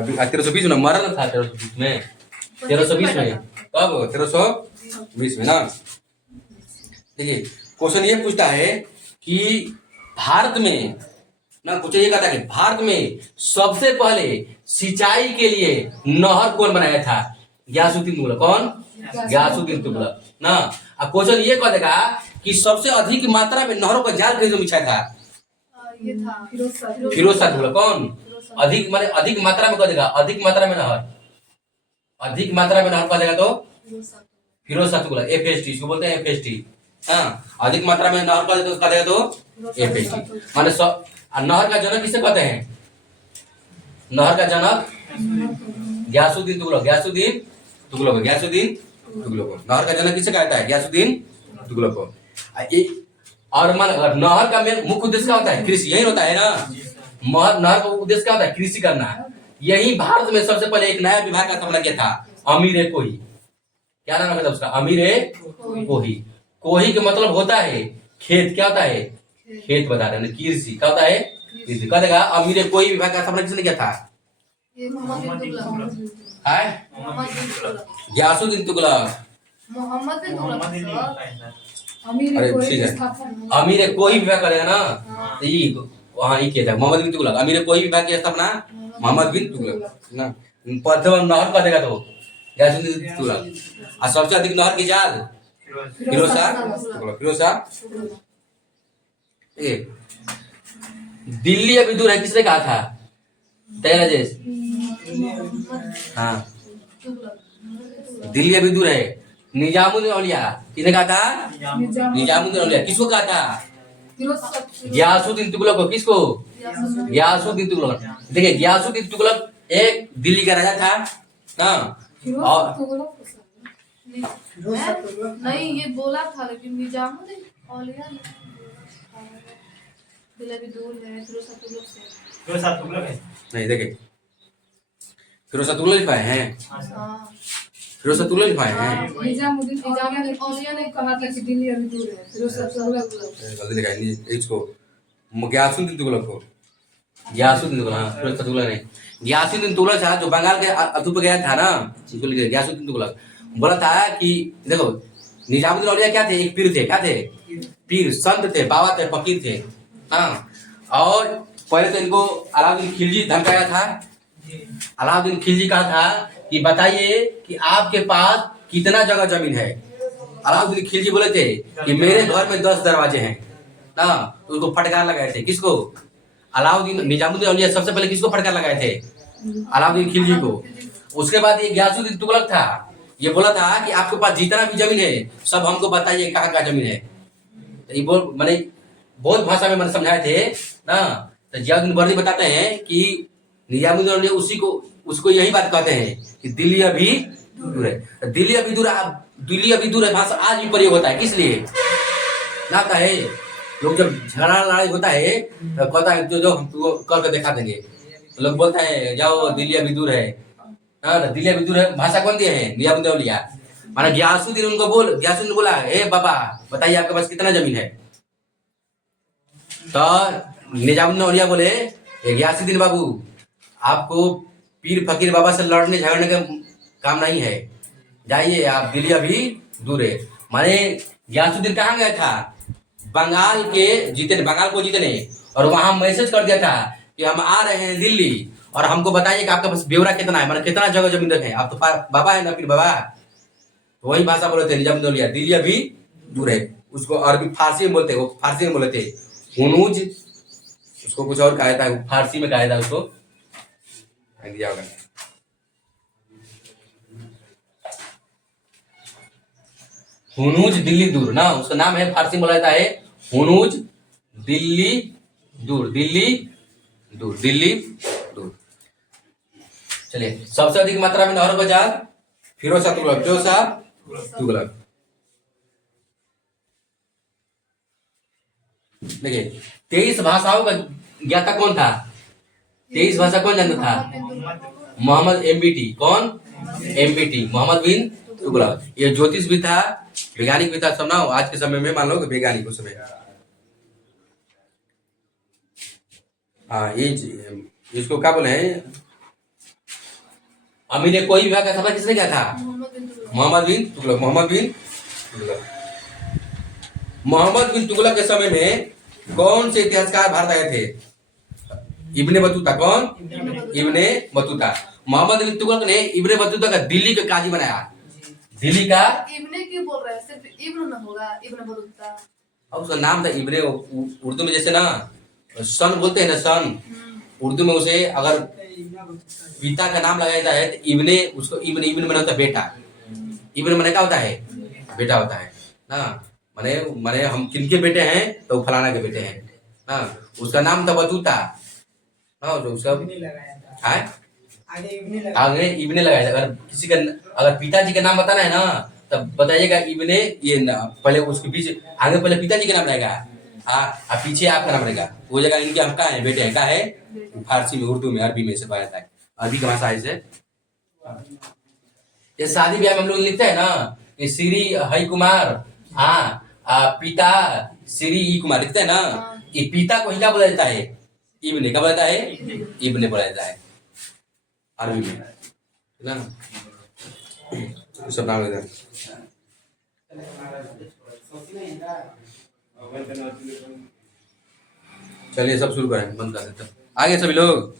अभी 1320 में मरा ना था, 1320 में, 1320 में, कब 1320 में ना। देखिए क्वेश्चन ये पूछता है कि भारत में ना, कुछ ये कहता है कि भारत में सबसे पहले सिंचाई के लिए नहर कौन बनाया था? गयासुद्दीन तुगलक। कौन? गयासुद्दीन तुगलक ना। अब क्वेश्चन ये कह देगा कि सबसे अधिक मात्रा में नहरों का जाल किसने बिछाया था? ये था फिरोज शाह तुगलक। कौन? अधिक माने अधिक मात्रा में कह देगा, अधिक मात्रा में नहर, अधिक मात्रा में नहर कह देगा तो फिरोज शाह तुगलक। एफएसटी इसको बोलते हैं, एफएसटी। हाँ, अधिक मात्रा में नहर कह देगा तो एफएसटी। माने नहर का जनक किसे कहते हैं? नहर का जनक गयासुद्दीन तुगलक। गयासुद्दीन तुगलक, गयासुद्दीन तुगलक। नहर का जनक किसे कहता है? गयासुद्दीन तुगलक को। और नहर का मेन मुख्य उद्देश्य क्या होता है? कृषि। यही होता है ना, नहर का उद्देश्य क्या होता है? कृषि करना। यही भारत में सबसे पहले एक नया विभाग का स्थापना किया था, अमीर कोही। क्या नाम है उसका? अमीर कोही। कोही का मतलब होता है खेत। क्या होता है? खेत बता रहे हैं, कृषि। क्या होता है? कृषि। कह देगा अमीर कोई विभाग का स्थापना किसने किया था? गयासुद्दीन तुगलक। अरे ठीक है, अमीर कोई विभाग करेगा ना, तो वहाँ ही किया था मोहम्मद बिन तुगलक। अमीर कोई विभाग की स्थापना मोहम्मद बिन तुगलक ना। प्रथम नहर कह देगा तो गयासुद्दीन तुगलक। और सबसे अधिक नहर की जाल फिरोज शाह तुगलक। फिरोज शाह। दिल्ली अभी दूर है किसने कहा था? तैराजेश। हाँ, दिल्ली अभी दूर है, निजामुद्दीन औलिया। किसने कहा था? निजामुद्दीन औलिया। किसको कहा था? गयासुद्दीन तुगलक को। किसको? गयासुद्दीन तुगलक। देखिए गयासुद्दीन तुगलक एक दिल्ली का राजा था ना। और नहीं, ये बोला था, लेकिन निजामुद्दीन औलिया भी दूर है। फिरोज शाह तुगलक है नहीं। देखिए फिरोज शाह तुगलक लिखवाए हैं, फिरोज शाह तुगलक लिखवाए हैं। निजामुद्दीन औलिया ने कहा था कि दिल्ली अभी दूर है। फिरोज शाह तुगलक जल्दी लिखाइए इसको, गयासुद्दीन तुगलक को। गयासुद्दीन तुगलक। हाँ, फिरोज शाह तुगलक नहीं। गयासुद्दीन तुगलक था जो बंगाल के अतुप गया था ना। गयासुद्दीन तुगलक बोला था कि देखो निजामुद्दीन औलिया क्या थे? एक पीर थे। क्या थे? पीर, संत थे, बाबा थे, फकीर थे। हाँ, और पहले तो इनको अलाउद्दीन खिलजी धमकाया था। अलाउद्दीन खिलजी कहा था कि बताइए कि आपके पास कितना जगह जमीन है। अलाउद्दीन खिलजी बोले थे कि मेरे घर में 10 दरवाजे हैं ना। तो उसको फटकार लगाए थे। किसको? अलाउद्दीन। निजामुद्दीन औलिया सबसे पहले किसको फटकार लगाए थे? अलाउद्दीन खिलजी को। उसके बाद ये गयासुद्दीन तुगलक था, ये बोला था कि आपके पास जितना भी जमीन है सब हमको बताइए कहाँ का जमीन है। तो ये बोल मैंने बहुत भाषा में मैंने समझाए थे ना। तो जियाउद्दीन वर्दी बताते हैं कि निजामुद्दीन औलिया उसको यही बात कहते हैं कि दिल्ली अभी दूर है। दिल्ली अभी दूर है, दिल्ली अभी दूर है भाषा आज भी प्रयोग होता है। किस लिए ना होता है? लोग जब झगड़ा लड़ाई होता है तो कहता है जो हम करके दिखा देंगे। तो लोग बोलते हैं जाओ दिल्ली अभी दूर है। हाँ, दिल्ली अभी दूर है भाषा कौन दिए हैं? निजामुद्दीन औलिया। माना गयासुद्दीन उनको गयासुद्दीन बोला, ए बाबा बताइए आपके पास कितना जमीन है? तो निजामुद्दीन औलिया बोले, गयासुद्दीन बाबू आपको पीर फकीर बाबा से लड़ने झगड़ने का काम नहीं है, जाइए आप, दिल्ली अभी दूर है। माने गयासुद्दीन कहाँ गया था? बंगाल को जीतने, और वहां मैसेज कर दिया था कि हम आ रहे हैं दिल्ली और हमको बताइए कि आपके पास ब्यौरा कितना है, मतलब कितना जगह जमीन रखे। आप तो बाबा है ना, पीर बाबा। तो वही भाषा बोले थे निजामुद्दीन औलिया, दिल्ली अभी दूर है। उसको अरबी फारसी में बोलते, वो फारसी में बोले थे हुनूज। उसको कुछ और कहा था, फारसी में कहा था उसको दिया होगा। हुनूज दिल्ली दूर ना, उसका नाम है, फारसी में बोला जाता है हुनूज दिल्ली दूर। दिल्ली दूर, दिल्ली दूर। चलिए सबसे अधिक मात्रा में नहर बाजार फिरोज शाह तुगलक। फिरोज शाह तुगलक। देखिए 23 भाषाओं का ज्ञाता कौन था? 23 भाषा कौन जानता था? मोहम्मद एमबीटी। कौन? एमबीटी, मोहम्मद बिन तुगलक। ये ज्योतिष भी था, वैज्ञानिक भी था, सब ना। आज के समय में मान लो वैज्ञानिक उस समय। हाँ, ये इसको क्या बोले हैं? अमीर ने कोई विवाह का सफर किसने किया था? मोहम्मद बिन तुगलक। मोहम्मद बिन तुगलक। मोहम्मद बिन तुगलक के समय में कौन से इतिहासकार भारत आए थे? Ibn Battuta. कौन? Ibn Battuta. मोहम्मद बिन तुगलक ने इब्ने बतूता का दिल्ली का काजी बनाया। दिल्ली का इब्ने क्यों बोल रहे हैं? सिर्फ इब्न ना होगा, इब्न बतूता। अब उसका नाम था इब्ने। उर्दू में जैसे ना सन बोलते हैं ना, सन उर्दू में उसे अगर पिता का नाम लगाया जाता है तो इब्ने, उसको इब्न इब्न माने होता है बेटा। इब्न माने क्या होता है? बेटा होता है ना। माने माने हम किनके बेटे हैं? तो फलाना के बेटे हैं। हाँ, उसका नाम था बतूता। हाँ, जो उसका है आगे इब्ने लगाया। अगर किसी का अगर पिताजी का नाम बताना है ना तब बताइएगा इब्ने, ये ना पहले उसके पीछे आगे पहले पिताजी का नाम रहेगा, हाँ, और पीछे आपका नाम रहेगा। वो जगह इनके हम का है बेटे हैं, का है फारसी में, उर्दू में, अरबी में से पाया जाता है। अरबी की भाषा है से ये शादी ब्याह में हम लोग लिखते हैं ना कि श्री हरि कुमार, हाँ, पिता श्री ई कुमार लिखते हैं ना। ये पिता को ही क्या बोला जाता है? इब्ने। क्या बोला जाता है? इब्ने बोला जाता है अरबी में, है ना। सब नाम लेते हैं। चलिए सब शुरू करें, बंद कर देते हैं। आगे सभी लोग।